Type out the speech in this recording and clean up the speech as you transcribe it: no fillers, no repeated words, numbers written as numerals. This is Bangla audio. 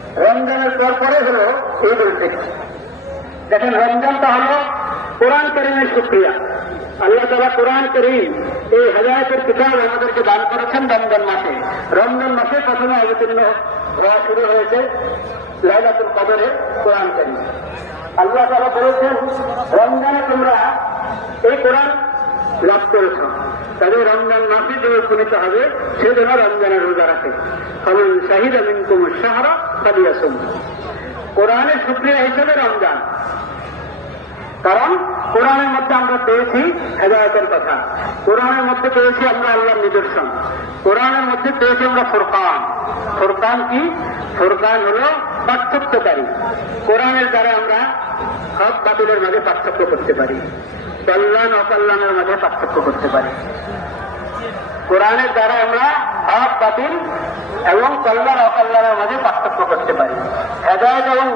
রমজানের পরে হলো ঈদ উল ফিতর। দেখেন, রমজানটা হলো কোরআন কারীমের শুকরিয়া। আল্লাহ তাআলা কোরআন কারীম এই হেদায়েতের কিতাব আমাদেরকে দান করেছেন রমজান মাসে। রমজান মাসে প্রথমে অবতীর্ণ হওয়া শুরু হয়েছে লাইলাতুল কদরে কোরআন কারীম। আল্লাহ তাআলা বলেছেন, রমজানে তোমরা এই কোরআন লাভ করেছ, তাদের রমজান মাসে যে উপনীত হবে সে যেন রমজানের রোজা রাখে। ফামান শাহিদা মিনকুমুশ শাহরা ফালিয়াসুম। কোরআনের শুকরিয়া হিসেবে রমজান, কারণ কোরআনের মধ্যে আমরা পেয়েছি হেদায়েতের কথা, কোরআনের মধ্যে পেয়েছি আমরা আল্লাহর নিদর্শন, কোরআনের মধ্যে পেয়েছি আমরা ফুরকান। ফুরকান কি? ফুরকান হলো পার্থক্যকারী। কোরআনের দ্বারা আমরা হক বাতিলের মাঝে পার্থক্য করতে পারি, কল্যাণ অকল্যাণের মাঝে পার্থক্য করতে পারি। কোরআনের দ্বারা আমরা হক বাতিল এবং কল্যাণ অকল্যাণের মাঝে পার্থক্য করতে পারি। হেদায়েত এবং